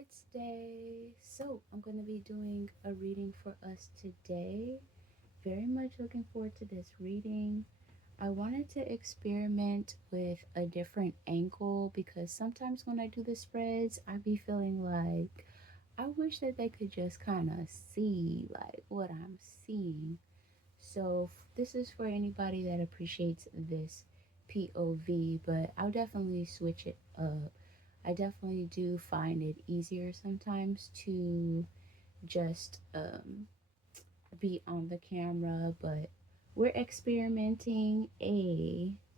it's day. So, I'm going to be doing a reading for us today. Very much looking forward to this reading. I wanted to experiment with a different angle because sometimes when I do the spreads, I be feeling like I wish that they could just kind of see like what I'm seeing. So, this is for anybody that appreciates this POV, but I'll definitely switch it up. I definitely do find it easier sometimes to just be on the camera, but we're experimenting,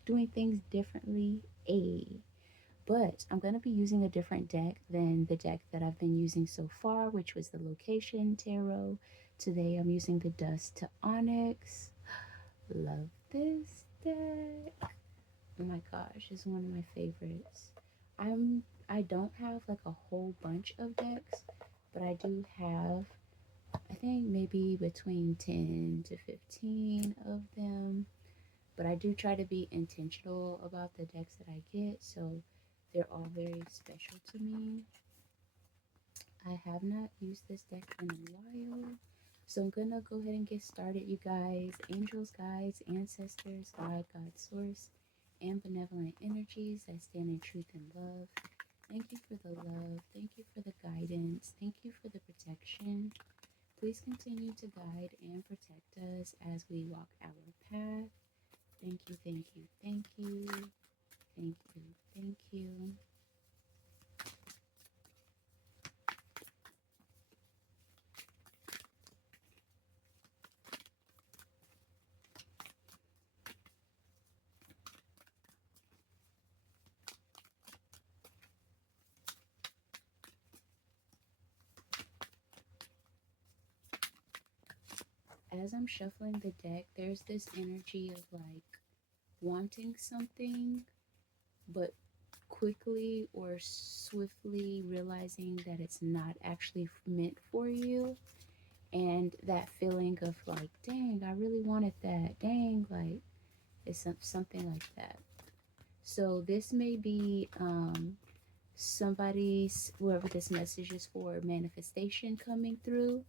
doing things differently, But I'm going to be using a different deck than the deck that I've been using so far, which was the Location Tarot. Today I'm using the Dust to Onyx. Love this deck. Oh my gosh, it's one of my favorites. I don't have like a whole bunch of decks, but I do have I think maybe between 10 to 15 of them. But I do try to be intentional about the decks that I get, so they're all very special to me. I have not used this deck in a while. So I'm gonna go ahead and get started, you guys. Angels, guides, ancestors, God, source, and benevolent energies that stand in truth and love. Thank you for the love. Thank you for the guidance. Thank you for the protection. Please continue to guide and protect us as we walk our path. Thank you, thank you, thank you, thank you, thank you. As I'm shuffling the deck, there's this energy of like wanting something, but quickly or swiftly realizing that it's not actually meant for you. And that feeling of like, dang, I really wanted that. Dang, like, it's something like that. So this may be somebody's, whoever this message is for, manifestation coming through.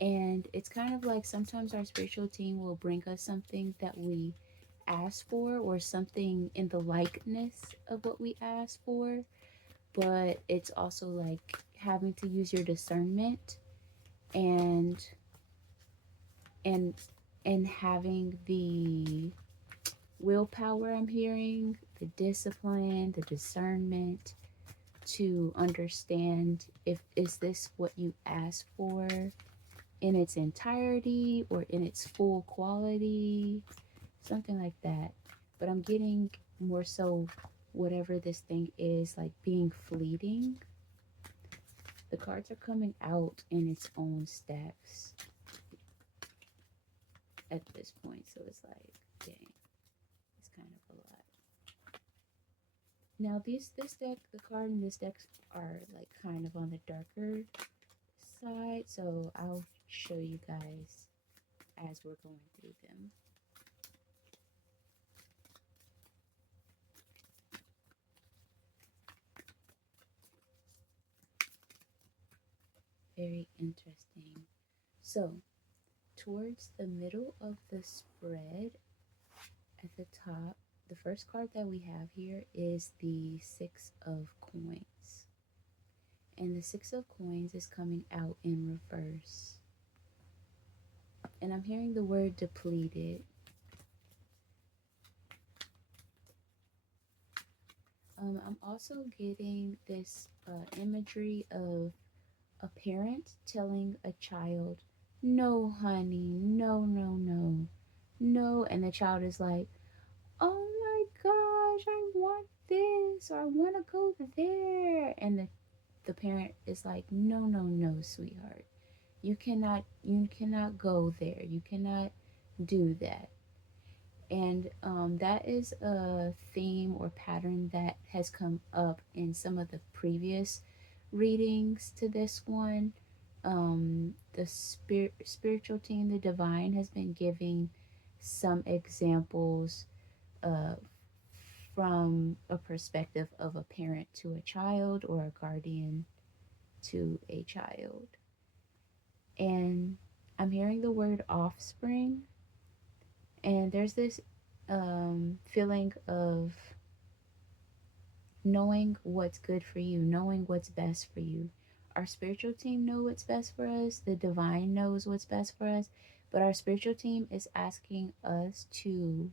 And it's kind of like sometimes our spiritual team will bring us something that we ask for or something in the likeness of what we asked for. But it's also like having to use your discernment and and and having the willpower, I'm hearing, the discipline, the discernment to understand if is this what you asked for in its entirety or in its full quality, something like that. But I'm getting more so whatever this thing is, like being fleeting. The cards are coming out in its own stacks at this point, so it's like, dang, it's kind of a lot. Now this deck, the card in this deck are like kind of on the darker side, so I'll show you guys as we're going through them. Very interesting. So, towards the middle of the spread at the top, the first card that we have here is the Six of Coins. And the Six of Coins is coming out in reverse. And I'm hearing the word depleted. I'm also getting this imagery of a parent telling a child, no, honey, no, no, no, no. And the child is like, oh my gosh, I want this, or I want to go there. And the parent is like, no, no, no, sweetheart. You cannot go there. You cannot do that. And that is a theme or pattern that has come up in some of the previous readings to this one. The spiritual team, the divine, has been giving some examples uh, from a perspective of a parent to a child or a guardian to a child. And I'm hearing the word offspring, and there's this feeling of knowing what's good for you, knowing what's best for you. Our spiritual team know what's best for us. The divine knows what's best for us. But our spiritual team is asking us to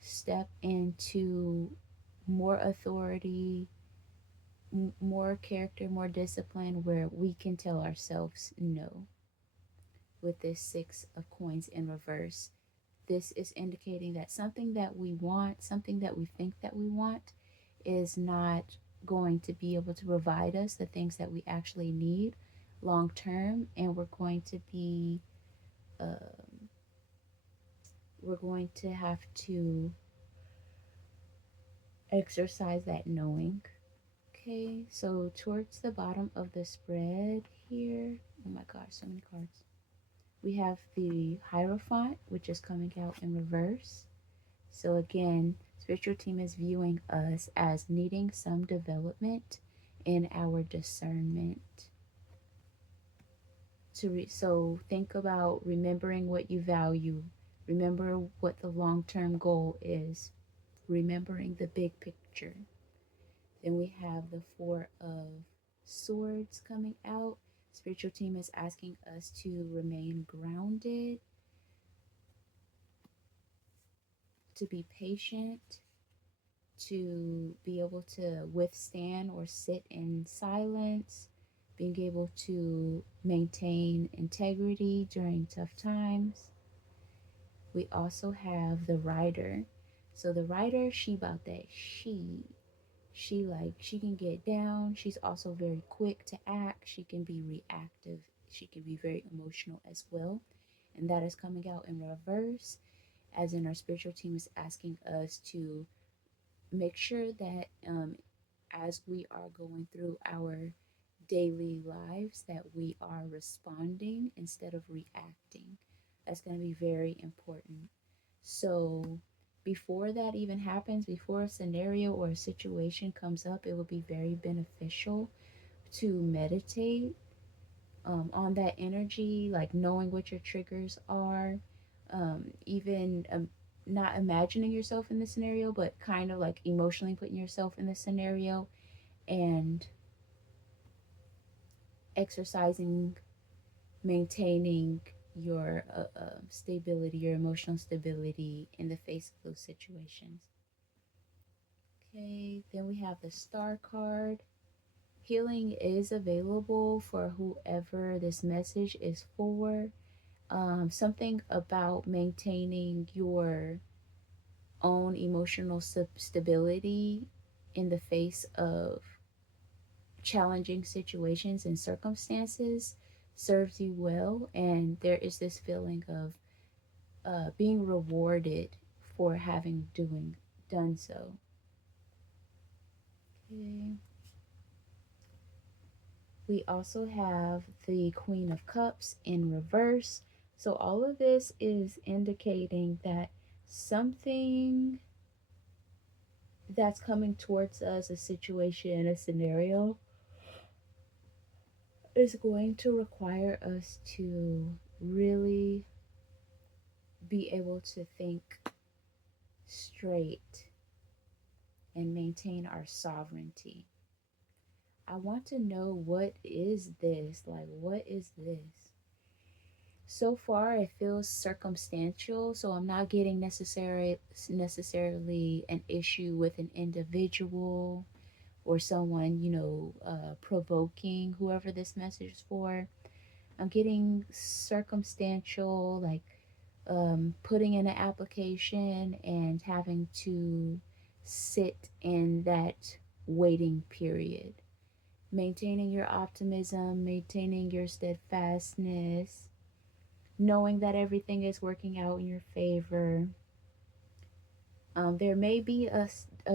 step into more authority, more character, more discipline, where we can tell ourselves no. With this Six of Coins in reverse, this is indicating that something that we want, something that we think that we want, is not going to be able to provide us the things that we actually need long term, and we're going to have to exercise that knowing. Okay, so towards the bottom of the spread here, oh my gosh, so many cards. We have the Hierophant, which is coming out in reverse. So again, spiritual team is viewing us as needing some development in our discernment. So think about remembering what you value. Remember what the long-term goal is. Remembering the big picture. Then we have the Four of Swords coming out. Spiritual team is asking us to remain grounded, to be patient, to be able to withstand or sit in silence, being able to maintain integrity during tough times. We also have the Rider. So the Rider, she about that she can get down. She's also very quick to act. She can be reactive. She can be very emotional as well. And that is coming out in reverse, as in our spiritual team is asking us to make sure that as we are going through our daily lives, that we are responding instead of reacting. That's going to be very important. So before that even happens, before a scenario or a situation comes up, it will be very beneficial to meditate on that energy, like knowing what your triggers are, even not imagining yourself in the scenario, but kind of like emotionally putting yourself in the scenario and exercising, maintaining your stability, your emotional stability in the face of those situations. Okay, then we have the Star card. Healing is available for whoever this message is for. Something about maintaining your own emotional stability in the face of challenging situations and circumstances serves you well, and there is this feeling of being rewarded for having done so. Okay. We also have the Queen of Cups in reverse. So all of this is indicating that something that's coming towards us, a situation, a scenario, is going to require us to really be able to think straight and maintain our sovereignty. I want to know, what is this? Like, what is this? So far, it feels circumstantial, so I'm not getting necessarily an issue with an individual or someone, provoking whoever this message is for. I'm getting circumstantial, like putting in an application and having to sit in that waiting period. Maintaining your optimism, maintaining your steadfastness, knowing that everything is working out in your favor. There may be a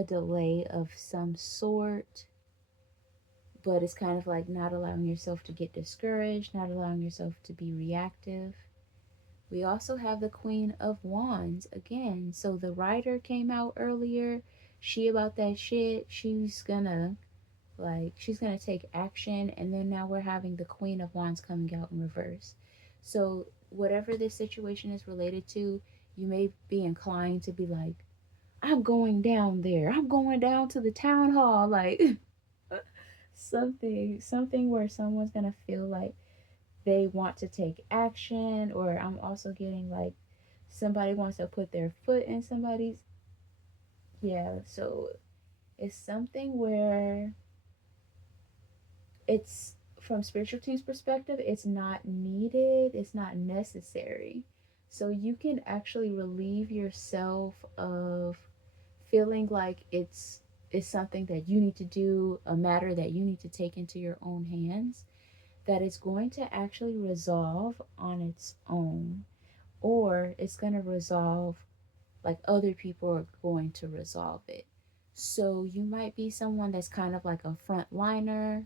delay of some sort, but it's kind of like not allowing yourself to get discouraged, not allowing yourself to be reactive. We also have the Queen of Wands again. So the Rider came out earlier. She about that shit. She's gonna Like she's going to take action, and then now we're having the Queen of Wands coming out in reverse. So whatever this situation is related to, you may be inclined to be like, I'm going down there, I'm going down to the town hall, like something where someone's going to feel like they want to take action. Or I'm also getting like somebody wants to put their foot in somebody's, yeah. So it's something where it's, from spiritual team's perspective, it's not needed, it's not necessary. So you can actually relieve yourself of feeling like it's something that you need to do, a matter that you need to take into your own hands, that it's going to actually resolve on its own, or it's going to resolve like other people are going to resolve it. So you might be someone that's kind of like a frontliner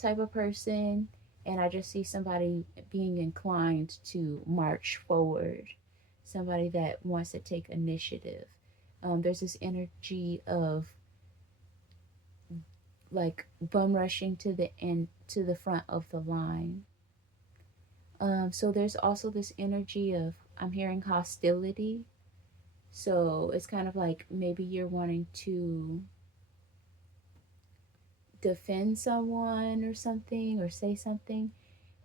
type of person, and I just see somebody being inclined to march forward, somebody that wants to take initiative. There's this energy of like bum rushing to the end, to the front of the line. So there's also this energy of, I'm hearing hostility. So it's kind of like maybe you're wanting to defend someone or something, or say something,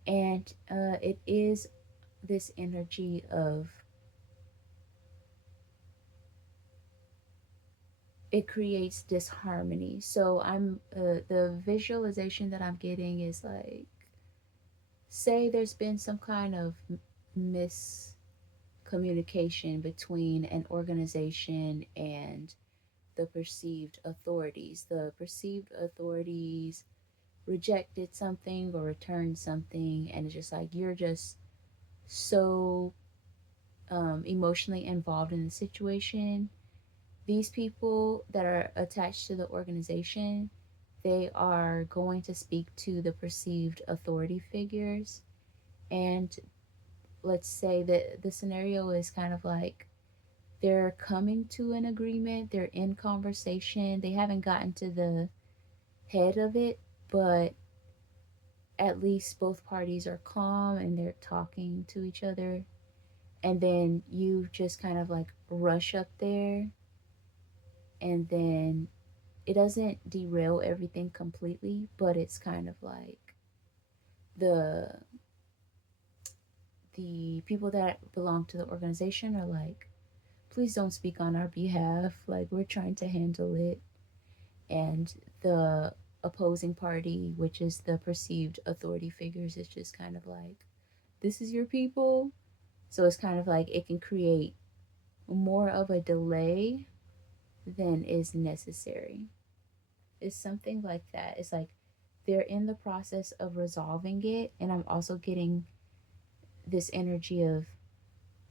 and it is this energy of, it creates disharmony. So I'm the visualization that I'm getting is like, say there's been some kind of miscommunication between an organization and the perceived authorities. The perceived authorities rejected something or returned something, and it's just like you're just so emotionally involved in the situation. These people that are attached to the organization, they are going to speak to the perceived authority figures. And let's say that the scenario is kind of like they're coming to an agreement, they're in conversation, they haven't gotten to the head of it, but at least both parties are calm and they're talking to each other. And then you just kind of like rush up there, and then it doesn't derail everything completely, but it's kind of like the the people that belong to the organization are like, please don't speak on our behalf, like we're trying to handle it. And the opposing party, which is the perceived authority figures, is just kind of like, this is your people. So it's kind of like it can create more of a delay than is necessary. It's something like that. It's like they're in the process of resolving it, and I'm also getting this energy of,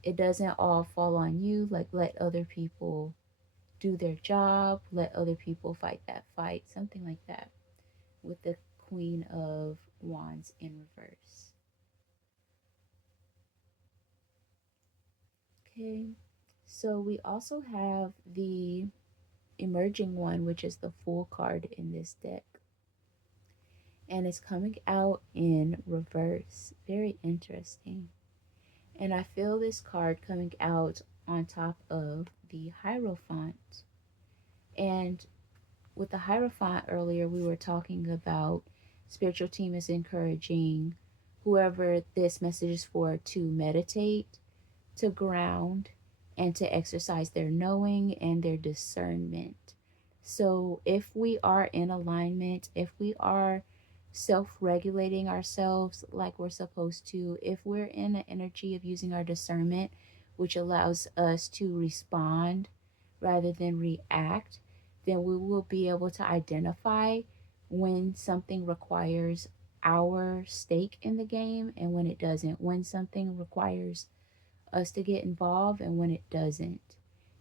it doesn't all fall on you. Like, let other people do their job, let other people fight that fight, something like that, with the Queen of Wands in reverse. Okay, so we also have the emerging one, which is the Fool card in this deck, and it's coming out in reverse. Very interesting. And I feel this card coming out on top of the Hierophant. And with the Hierophant earlier, we were talking about spiritual team is encouraging whoever this message is for to meditate, to ground, and to exercise their knowing and their discernment. So if we are in alignment, if we are self regulating ourselves like we're supposed to, if we're in the energy of using our discernment, which allows us to respond rather than react, then we will be able to identify when something requires our stake in the game and when it doesn't, when something requires us to get involved and when it doesn't.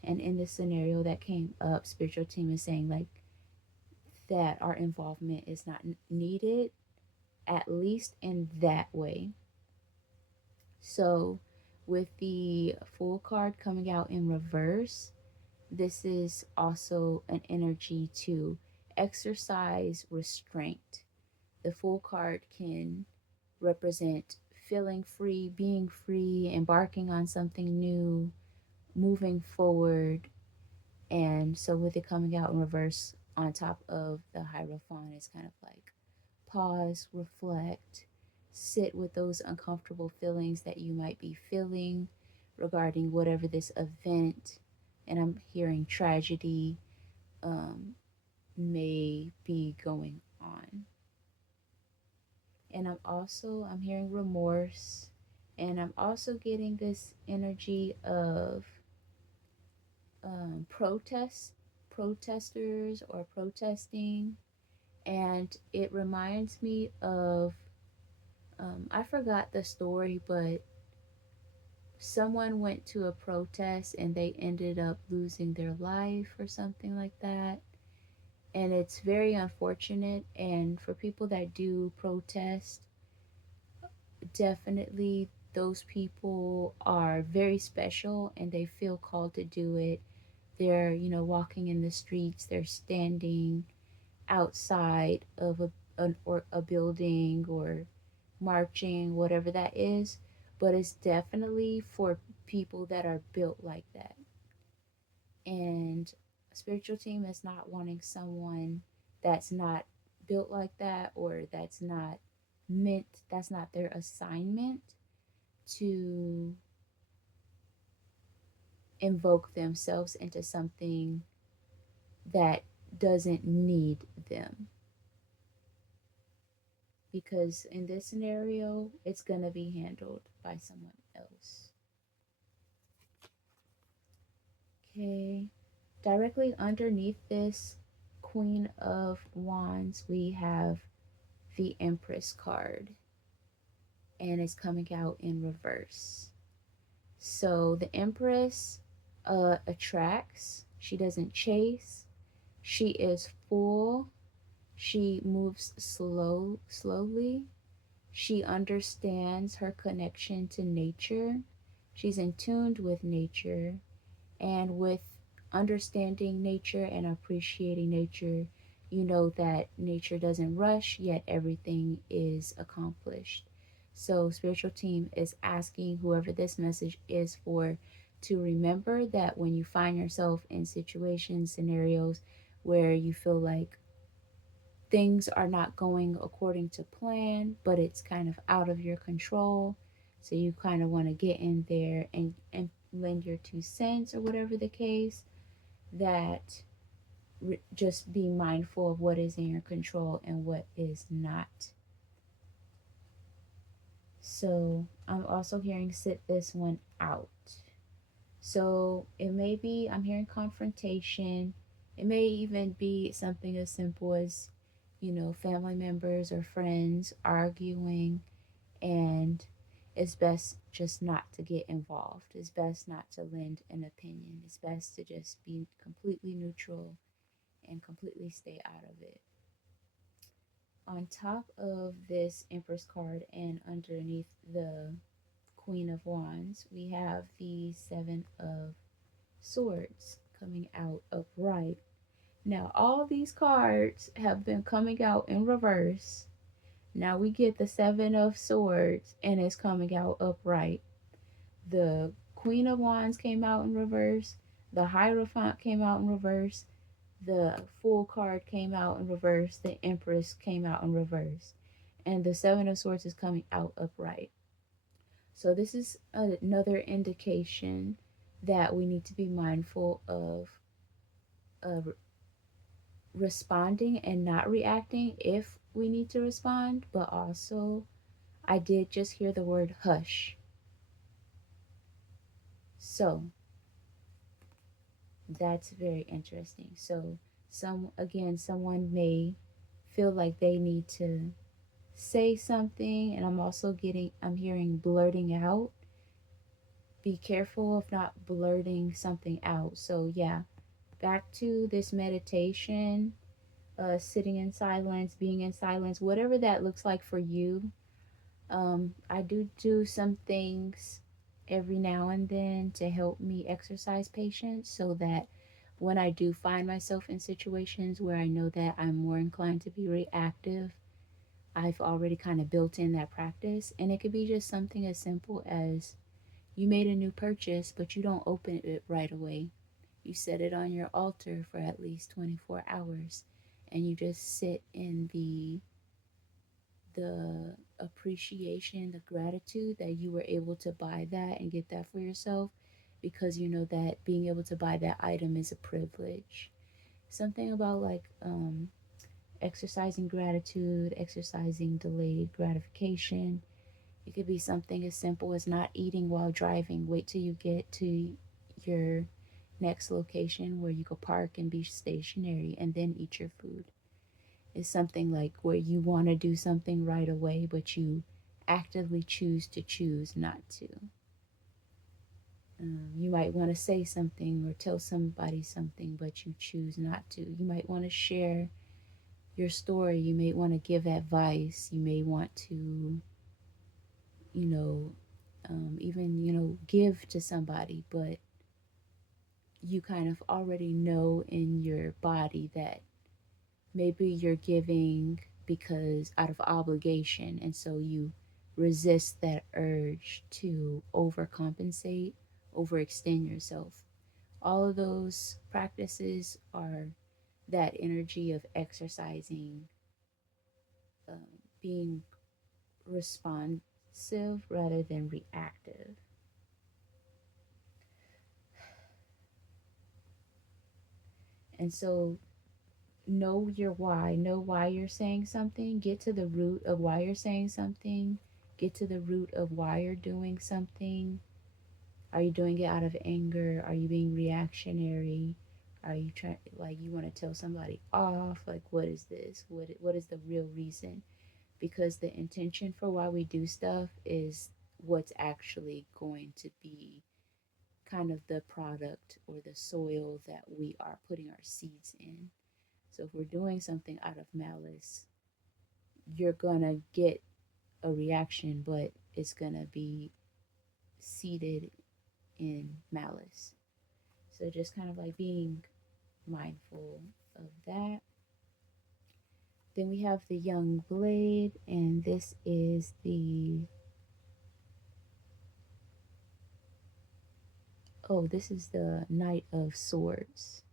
And in this scenario that came up, spiritual team is saying like that our involvement is not needed, at least in that way. So with the Fool card coming out in reverse, this is also an energy to exercise restraint. The Fool card can represent feeling free, being free, embarking on something new, moving forward. And so, with it coming out in reverse on top of the Hierophant, it's kind of like pause, reflect, sit with those uncomfortable feelings that you might be feeling regarding whatever this event, and I'm hearing tragedy, may be going on. And I'm hearing remorse, and I'm also getting this energy of protesters or protesting. And it reminds me of, I forgot the story, but someone went to a protest and they ended up losing their life or something like that. And it's very unfortunate. And for people that do protest, definitely those people are very special and they feel called to do it. They're, walking in the streets, they're standing outside of a building or marching, whatever that is. But it's definitely for people that are built like that. And a spiritual team is not wanting someone that's not built like that, or that's not their assignment to invoke themselves into something that doesn't need them. Because in this scenario, it's going to be handled by someone else. Okay. Directly underneath this Queen of Wands, we have the Empress card, and it's coming out in reverse. So the Empress attracts, she doesn't chase, she is full, she moves slowly, she understands her connection to nature, she's in tune with nature, and with understanding nature and appreciating nature, you know that nature doesn't rush, yet everything is accomplished. So, spiritual team is asking whoever this message is for to remember that when you find yourself in situations, scenarios where you feel like things are not going according to plan, but it's kind of out of your control. So you kind of want to get in there and lend your 2 cents or whatever the case, that just be mindful of what is in your control and what is not. So I'm also hearing sit this one out. So it may be, I'm hearing confrontation. It may even be something as simple as, family members or friends arguing, and it's best just not to get involved. It's best not to lend an opinion. It's best to just be completely neutral and completely stay out of it. On top of this Empress card and underneath the Queen of Wands, we have the Seven of Swords coming out upright. Now, all these cards have been coming out in reverse. Now we get the Seven of Swords and it's coming out upright. The Queen of Wands came out in reverse. The Hierophant came out in reverse. The Fool card came out in reverse. The Empress came out in reverse. And the Seven of Swords is coming out upright. So this is another indication that we need to be mindful of responding and not reacting if we need to respond. But also, I did just hear the word hush. So that's very interesting. So someone may feel like they need to say something, and I'm hearing blurting out. Be careful of not blurting something out. So yeah, back to this meditation, sitting in silence, being in silence, whatever that looks like for you. I do some things every now and then to help me exercise patience so that When I do find myself in situations where I know that I'm more inclined to be reactive, I've already kind of built in that practice. And it could be just something as simple as you made a new purchase, but you don't open it right away. You set it on your altar for at least 24 hours and you just sit in the appreciation, the gratitude that you were able to buy that and get that for yourself, because you know that being able to buy that item is a privilege. Something about like exercising gratitude, exercising delayed gratification. It could be something as simple as not eating while driving. Wait till you get to your next location where you could park and be stationary and then eat your food. It's something like where you want to do something right away, but you actively choose not to. You might want to say something or tell somebody something, but you choose not to. You might want to share your story. You may want to give advice. You may want to, you know, even, give to somebody, but you kind of already know in your body that maybe you're giving because out of obligation, and so you resist that urge to overcompensate, overextend yourself. All of those practices are that energy of exercising, being responsive rather than reactive. And so know your why, know why you're saying something, get to the root of why you're saying something, get to the root of why you're doing something. Are you doing it out of anger? Are you being reactionary? Are you trying, like, you want to tell somebody off? Like, what is this? What is the real reason? Because the intention for why we do stuff is what's actually going to be kind of the product or the soil that we are putting our seeds in. So if we're doing something out of malice, you're gonna get a reaction, but it's gonna be seeded in malice. So just kind of like being mindful of that. Then we have the young blade, and this is the Knight of Swords.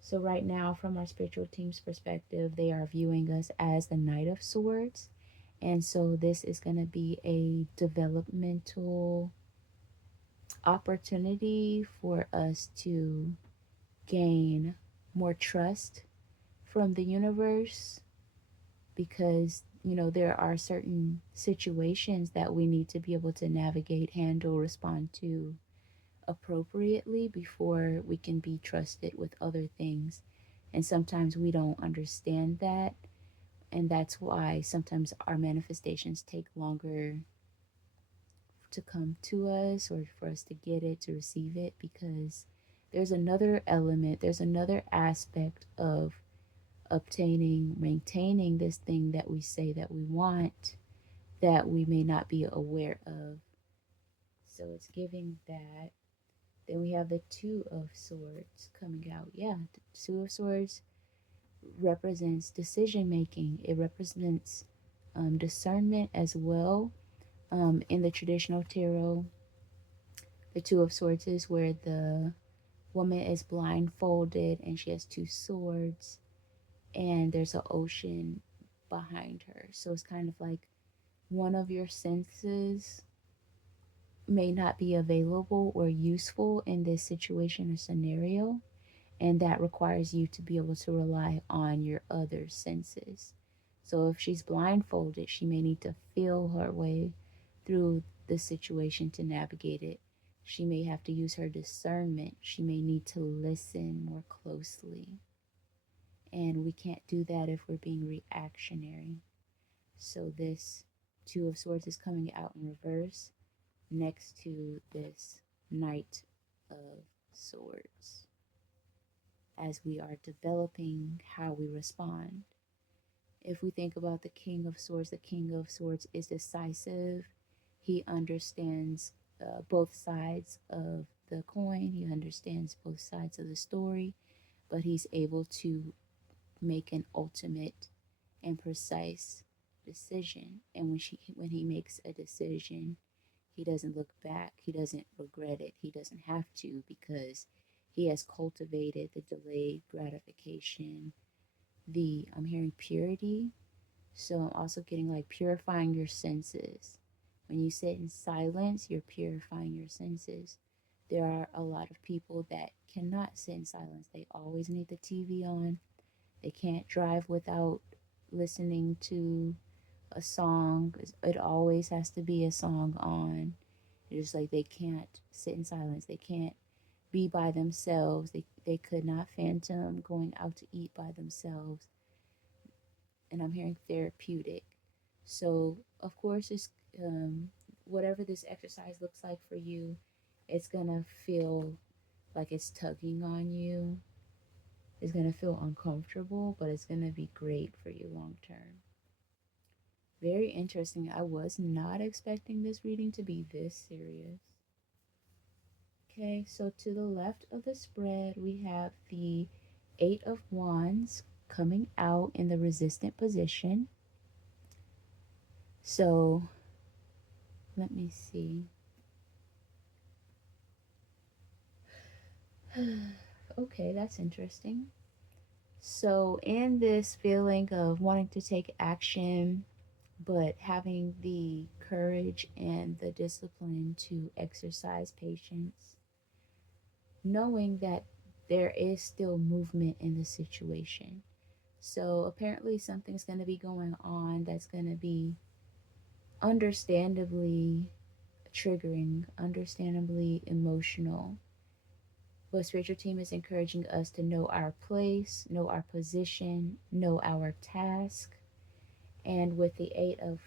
So right now, from our spiritual team's perspective, they are viewing us as the Knight of Swords. And so this is going to be a developmental opportunity for us to gain more trust from the universe, because there are certain situations that we need to be able to navigate, handle, respond to appropriately before we can be trusted with other things. And sometimes we don't understand that, and that's why sometimes our manifestations take longer to come to us, or for us to get it, to receive it, because there's another element, there's another aspect of obtaining, maintaining this thing that we say that we want, that we may not be aware of. So it's giving that. Then we have the Two of Swords coming out. Yeah, the Two of Swords represents decision making, it represents discernment as well. In the traditional tarot, the Two of Swords is where the woman is blindfolded and she has two swords, and there's an ocean behind her. So it's kind of like one of your senses may not be available or useful in this situation or scenario, and that requires you to be able to rely on your other senses. So if she's blindfolded, she may need to feel her way through the situation to navigate it. She may have to use her discernment. She may need to listen more closely. And we can't do that if we're being reactionary. So this Two of Swords is coming out in reverse next to this Knight of Swords, as we are developing how we respond. If we think about the King of Swords is decisive. He understands both sides of the coin. He understands both sides of the story, but he's able to make an ultimate and precise decision. And when he makes a decision, he doesn't look back. He doesn't regret it. He doesn't have to, because he has cultivated the delayed gratification. I'm hearing purity. So I'm also getting like purifying your senses. When you sit in silence, you're purifying your senses. There are a lot of people that cannot sit in silence. They always need the TV on. They can't drive without listening to a song. It always has to be a song on. It's like they can't sit in silence. They can't be by themselves. They could not phantom going out to eat by themselves. And I'm hearing therapeutic. So, of course, it's whatever this exercise looks like for you, it's going to feel like it's tugging on you. It's going to feel uncomfortable, but it's going to be great for you long term. Very interesting. I was not expecting this reading to be this serious. Okay, so to the left of the spread, we have the Eight of Wands coming out in the resistant position. So let me see. Okay, that's interesting. So, in this feeling of wanting to take action, but having the courage and the discipline to exercise patience, knowing that there is still movement in the situation. So, apparently, something's going to be going on that's going to be understandably triggering, understandably emotional. But spiritual team is encouraging us to know our place, know our position, know our task. And with the Eight of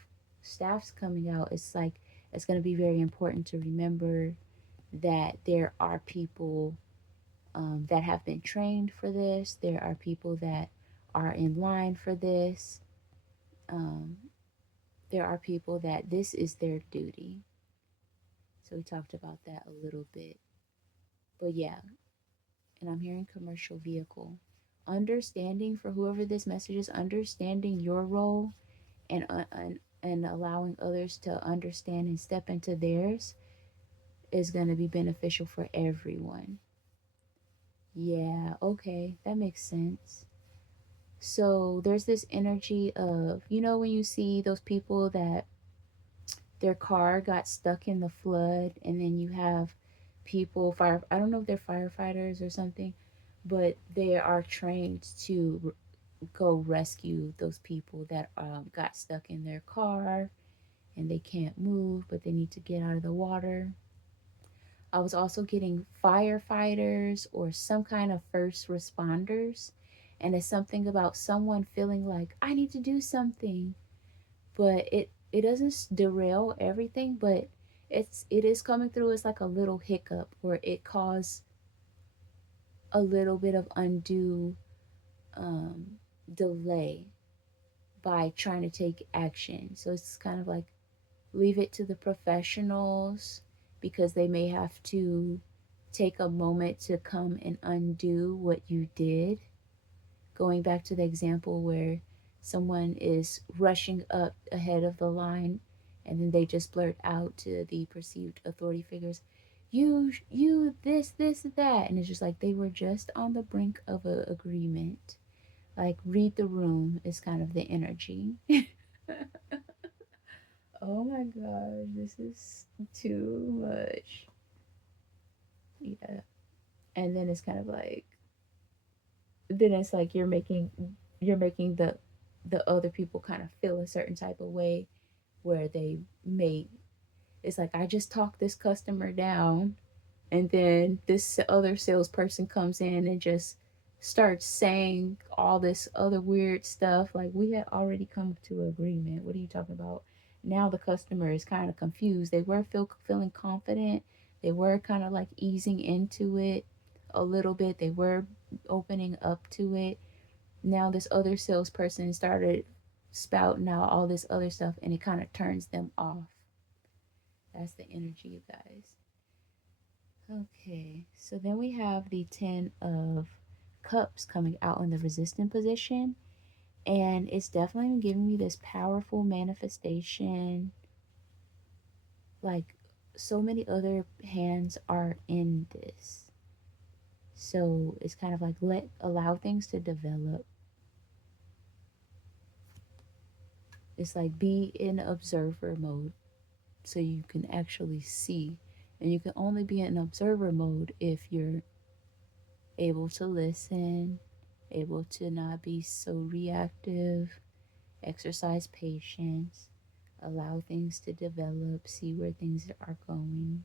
Staffs coming out, it's like it's going to be very important to remember that there are people that have been trained for this. There are people that are in line for this. Um, there are people that this is their duty. So we talked about that a little bit. But yeah, and I'm hearing commercial vehicle. Understanding for whoever this message is, understanding your role and allowing others to understand and step into theirs is going to be beneficial for everyone. Yeah, okay, that makes sense. So there's this energy of, when you see those people that their car got stuck in the flood, and then you have I don't know if they're firefighters or something, but they are trained to go rescue those people that got stuck in their car and they can't move, but they need to get out of the water. I was also getting firefighters or some kind of first responders. And it's something about someone feeling like, I need to do something. But it doesn't derail everything, but it is coming through as like a little hiccup where it caused a little bit of undue um, delay by trying to take action. So it's kind of like leave it to the professionals, because they may have to take a moment to come and undo what you did. Going back to the example where someone is rushing up ahead of the line and then they just blurt out to the perceived authority figures, you this that, and it's just like they were just on the brink of an agreement. Like, read the room is kind of the energy. Oh my god, this is too much. Yeah. And then it's kind of like, then it's like you're making the other people kind of feel a certain type of way, where they may, it's like, I just talked this customer down, and then this other salesperson comes in and just starts saying all this other weird stuff, like, we had already come to an agreement, what are you talking about? Now the customer is kind of confused. They were feeling confident, they were kind of like easing into it a little bit, they were opening up to it. Now this other salesperson started spouting out all this other stuff, and it kind of turns them off. That's the energy, you guys. Okay, so then we have the 10 of Cups coming out in the resistant position. And it's definitely giving me this powerful manifestation. Like, so many other hands are in this. So it's kind of like allow things to develop. It's like be in observer mode so you can actually see. And you can only be in observer mode if you're able to listen, able to not be so reactive, exercise patience, allow things to develop, see where things are going.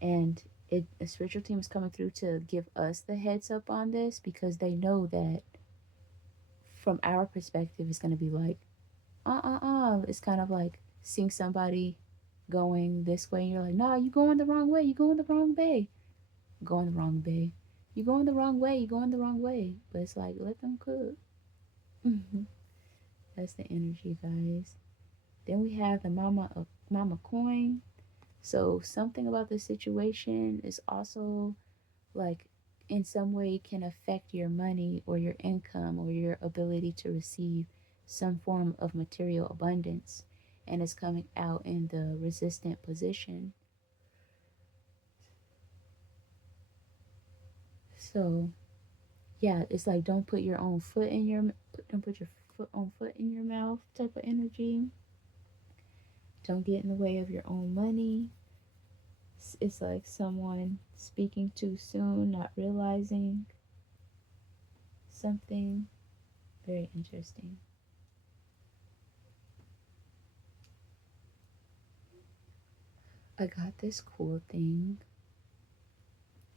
And a spiritual team is coming through to give us the heads up on this because they know that from our perspective, it's going to be like, It's kind of like seeing somebody going this way and you're like, nah, you going the wrong way. You going the wrong way. Going the wrong way. You going the wrong way. You going the wrong way. But it's like, let them cook. That's the energy, guys. Then we have the mama coin. So something about the situation is also like in some way can affect your money or your income or your ability to receive some form of material abundance, and it's coming out in the resistant position. So yeah, it's like don't put your own foot in your don't put your foot in your mouth type of energy. Don't get in the way of your own money. It's like someone speaking too soon, not realizing something. Very interesting. I got this cool thing,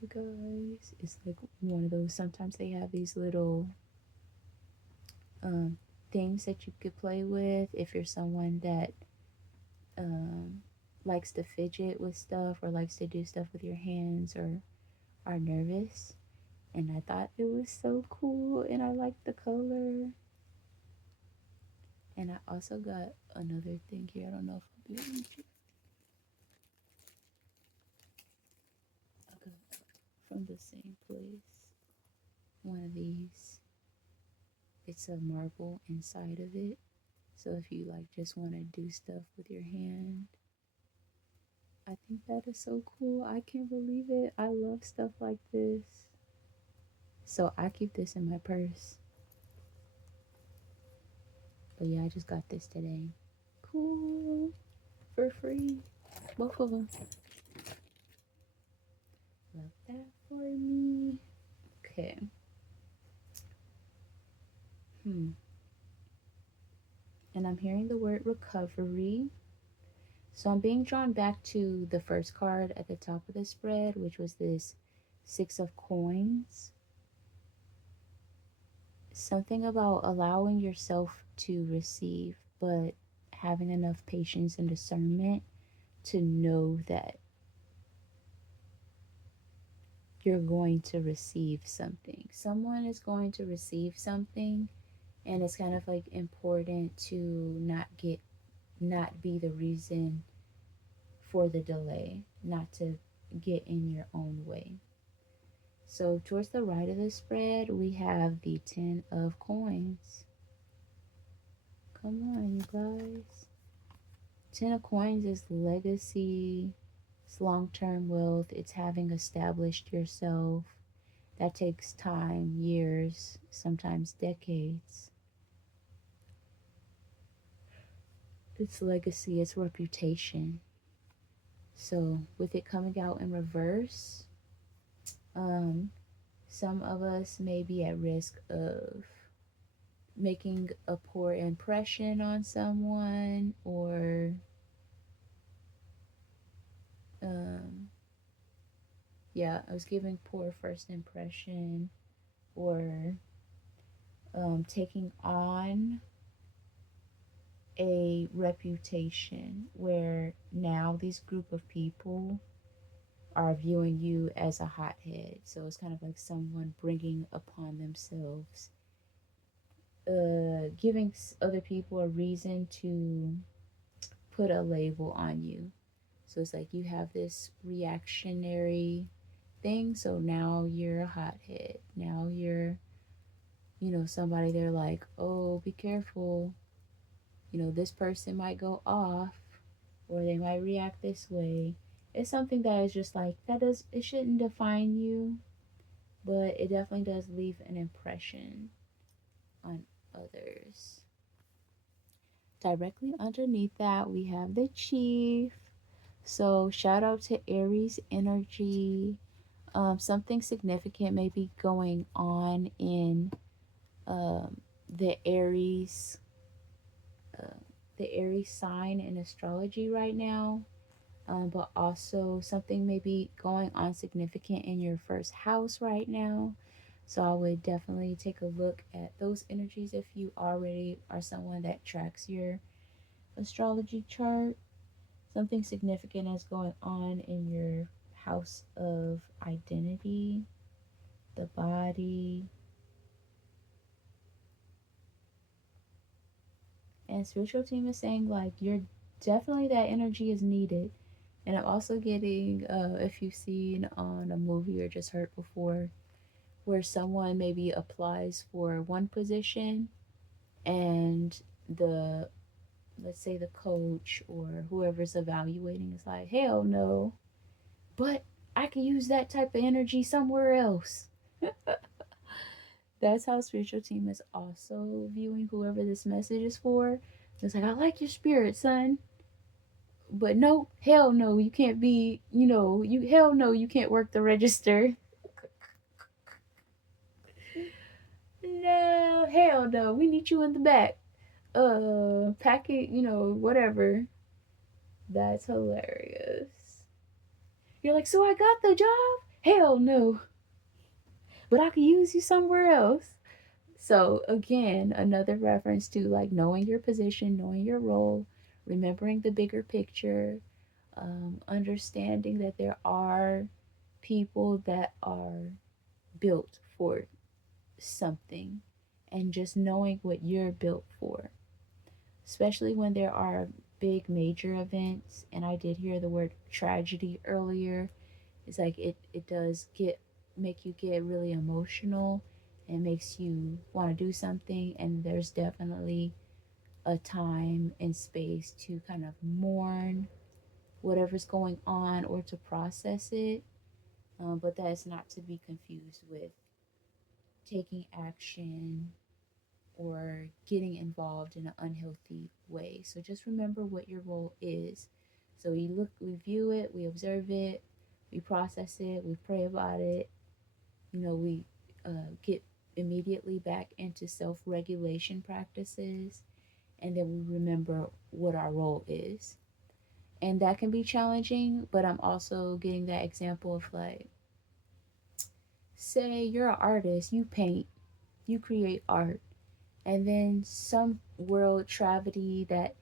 you guys. It's like one of those. Sometimes they have these little um, things that you could play with if you're someone that um, likes to fidget with stuff or likes to do stuff with your hands or are nervous. And I thought it was so cool, and I liked the color. And I also got another thing here. I don't know if I'll be able to. I got from the same place. One of these. It's a marble inside of it. So if you like just want to do stuff with your hand, I think that is so cool. I can't believe it. I love stuff like this. So I keep this in my purse. But yeah, I just got this today. Cool. For free. Both of them. Love that for me. Okay. And I'm hearing the word recovery. So I'm being drawn back to the first card at the top of the spread, which was this Six of Coins. Something about allowing yourself to receive, but having enough patience and discernment to know that you're going to receive something. Someone is going to receive something, and it's kind of like important to not be the reason for the delay, not to get in your own way. So towards the right of the spread, we have the 10 of coins. Come on, you guys. 10 of coins is legacy, it's long-term wealth, it's having established yourself. That takes time, years, sometimes decades. It's legacy, it's reputation. So with it coming out in reverse, some of us may be at risk of making a poor impression on someone, or um, yeah, I was giving poor first impression, or taking on a reputation where now these group of people are viewing you as a hothead. So it's kind of like someone bringing upon themselves, giving other people a reason to put a label on you. So it's like you have this reactionary thing. So now you're a hothead. Now you're, somebody they're like, oh, be careful. This person might go off or they might react this way. It's something that is just like, it shouldn't define you, but it definitely does leave an impression on others. Directly underneath that, we have the chief. So, shout out to Aries energy. Something significant may be going on in the Aries, uh, the Aries sign in astrology right now. But also something may be going on significant in your first house right now. So I would definitely take a look at those energies if you already are someone that tracks your astrology chart. Something significant is going on in your house of identity, the body, and spiritual team is saying like you're definitely that energy is needed. And I'm also getting, if you've seen on a movie or just heard before, where someone maybe applies for one position and the, let's say the coach or whoever's evaluating is like, hell no, but I can use that type of energy somewhere else. That's how spiritual team is also viewing whoever this message is for. It's like, I like your spirit, son. But no, hell no, you can't be, hell no, you can't work the register. No, hell no, we need you in the back. Pack it, whatever. That's hilarious. You're like, so I got the job? Hell no. But I could use you somewhere else. So again, another reference to like knowing your position, knowing your role, remembering the bigger picture, understanding that there are people that are built for something, and just knowing what you're built for, especially when there are big major events. And I did hear the word tragedy earlier. It's like it does make you get really emotional and makes you want to do something, and there's definitely a time and space to kind of mourn whatever's going on or to process it. But that is not to be confused with taking action or getting involved in an unhealthy way. So just remember what your role is. So we view it, we observe it, we process it, we pray about it. We get immediately back into self-regulation practices, and then we remember what our role is. And that can be challenging, but I'm also getting that example of like, say you're an artist, you paint, you create art, and then some world tragedy that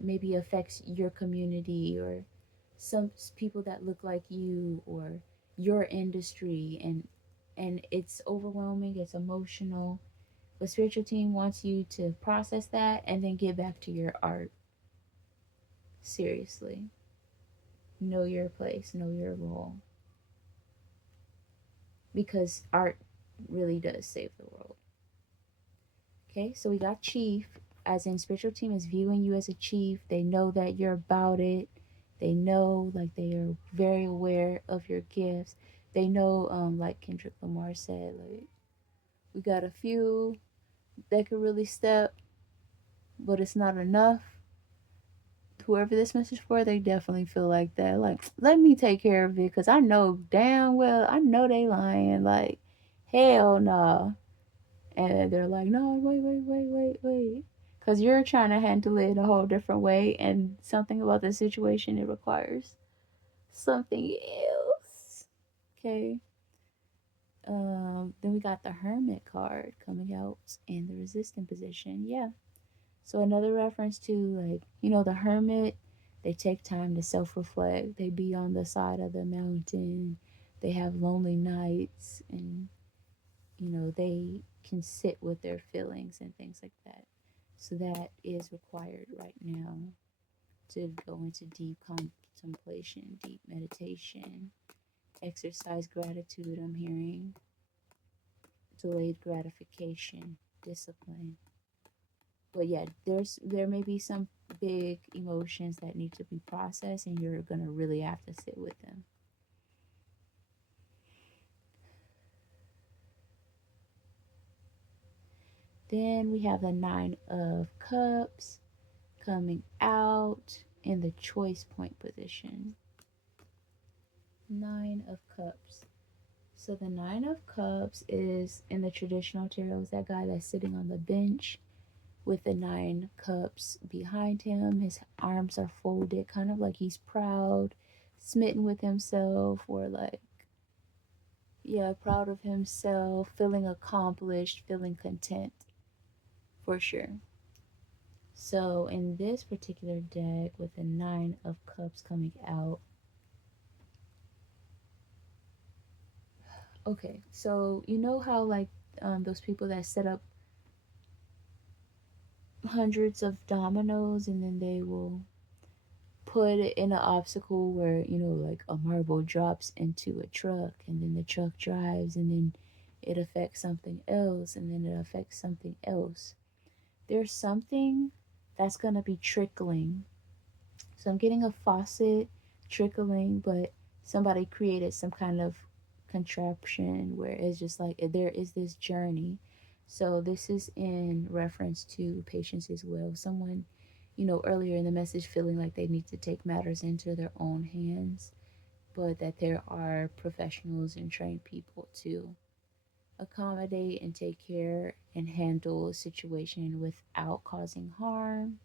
maybe affects your community or some people that look like you or your industry, and it's overwhelming, it's emotional. The spiritual team wants you to process that and then get back to your art. Seriously, know your place, know your role, because art really does save the world. Okay, so we got chief, as in spiritual team is viewing you as a chief. They know that you're about it. They know, like, they are very aware of your gifts. They know, like Kendrick Lamar said, like, we got a few that could really step, but it's not enough. Whoever this message for, they definitely feel like that. Like, let me take care of it, because I know damn well, I know they lying. Like, hell no. Nah. And they're like, no, wait. Because you're trying to handle it in a whole different way, and something about the situation, it requires something else. Okay. Then we got the Hermit card coming out in the resistant position. Yeah. So another reference to, like, the Hermit, they take time to self-reflect. They be on the side of the mountain. They have lonely nights, and they can sit with their feelings and things like that. So that is required right now. to go into deep contemplation, deep meditation, exercise gratitude. I'm hearing delayed gratification, discipline. But yeah, there may be some big emotions that need to be processed, and you're gonna really have to sit with them. Then we have the Nine of Cups coming out in the choice point position. Nine of Cups. So the Nine of Cups is in the traditional tarot is that guy that's sitting on the bench with the 9 cups behind him. His arms are folded, kind of like he's proud, smitten with himself, or like, yeah, proud of himself, feeling accomplished, feeling content, for sure. So in this particular deck, with the 9 of Cups coming out, okay, so you know how like those people that set up hundreds of dominoes and then they will put it in an obstacle where, you know, like a marble drops into a truck and then the truck drives and then it affects something else and then it affects something else. There's something that's going to be trickling. So I'm getting a faucet trickling, but somebody created some kind of contraption where it's just like there is this journey. So this is in reference to patience as well. Someone, you know, earlier in the message feeling like they need to take matters into their own hands, but that there are professionals and trained people to accommodate and take care and handle a situation without causing harm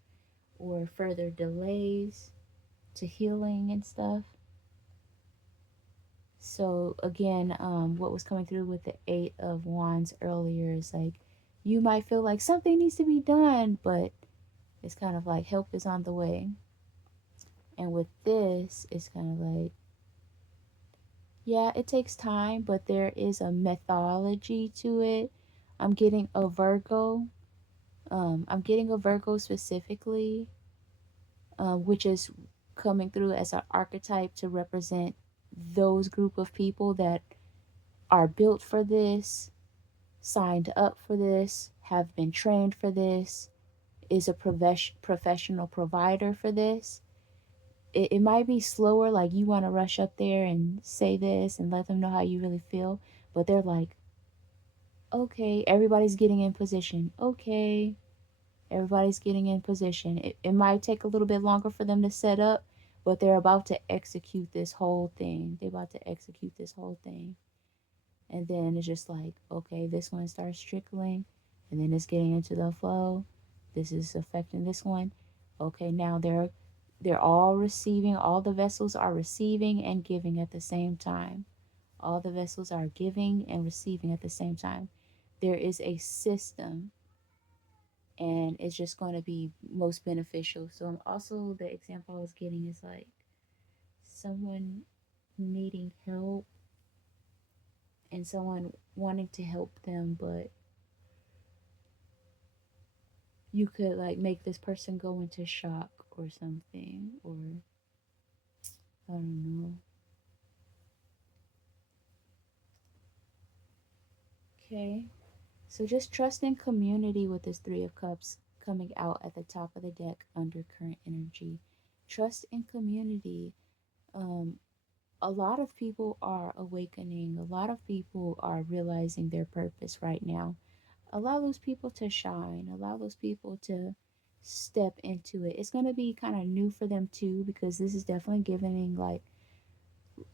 or further delays to healing and stuff. So again, what was coming through with the 8 of Wands earlier is like you might feel like something needs to be done, but it's kind of like help is on the way. And with this, it's kind of like, yeah, it takes time, but there is a methodology to it. I'm getting a Virgo. I'm getting a Virgo specifically, which is coming through as an archetype to represent those group of people that are built for this, signed up for this, have been trained for this, is a professional provider for this. It might be slower, like you want to rush up there and say this and let them know how you really feel, but they're like, okay, everybody's getting in position. Okay, everybody's getting in position. It might take a little bit longer for them to set up, but they're about to execute this whole thing. They're about to execute this whole thing. And then it's just like, okay, this one starts trickling, and then it's getting into the flow. This is affecting this one. Okay, now they're all receiving. All the vessels are receiving and giving at the same time. All the vessels are giving and receiving at the same time. There is a system, and it's just going to be most beneficial. So also the example I was getting is like someone needing help and someone wanting to help them, but you could like make this person go into shock or something, or I don't know. Okay, so just trust in community with this 3 of Cups coming out at the top of the deck under current energy. Trust in community. um a lot of people are awakening, a lot of people are realizing their purpose right now. Allow those people to shine, allow those people to step into it. It's going to be kind of new for them too, because this is definitely giving like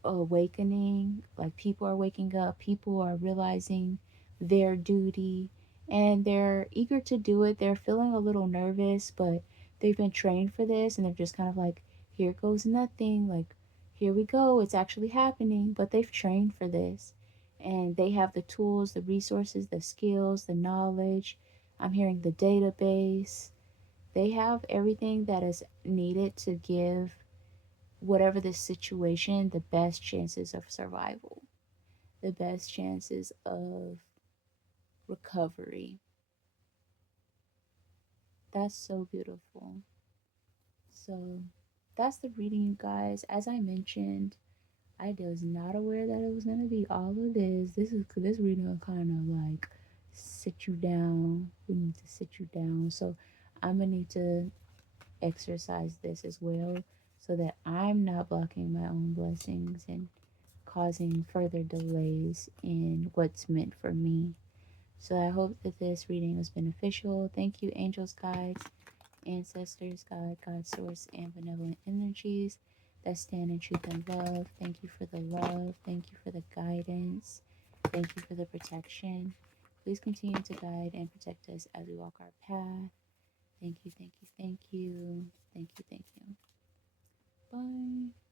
awakening. Like people are waking up, people are realizing their duty, and they're eager to do it. They're feeling a little nervous, but they've been trained for this, and they're just kind of like, here goes nothing, like here we go, it's actually happening. But they've trained for this, and they have the tools, the resources, the skills, the knowledge. I'm hearing the database. They have everything that is needed to give whatever the situation, the best chances of survival, the best chances of recovery. That's so beautiful. So, that's the reading, you guys. As I mentioned, I was not aware that it was gonna be all of this. This reading will kind of like sit you down. We need to sit you down. So I'm gonna need to exercise this as well, so that I'm not blocking my own blessings and causing further delays in what's meant for me. So I hope that this reading was beneficial. Thank you, angels, guides, ancestors, God, God source, and benevolent energies that stand in truth and love. Thank you for the love. Thank you for the guidance. Thank you for the protection. Please continue to guide and protect us as we walk our path. Thank you, thank you, thank you. Thank you, thank you. Bye.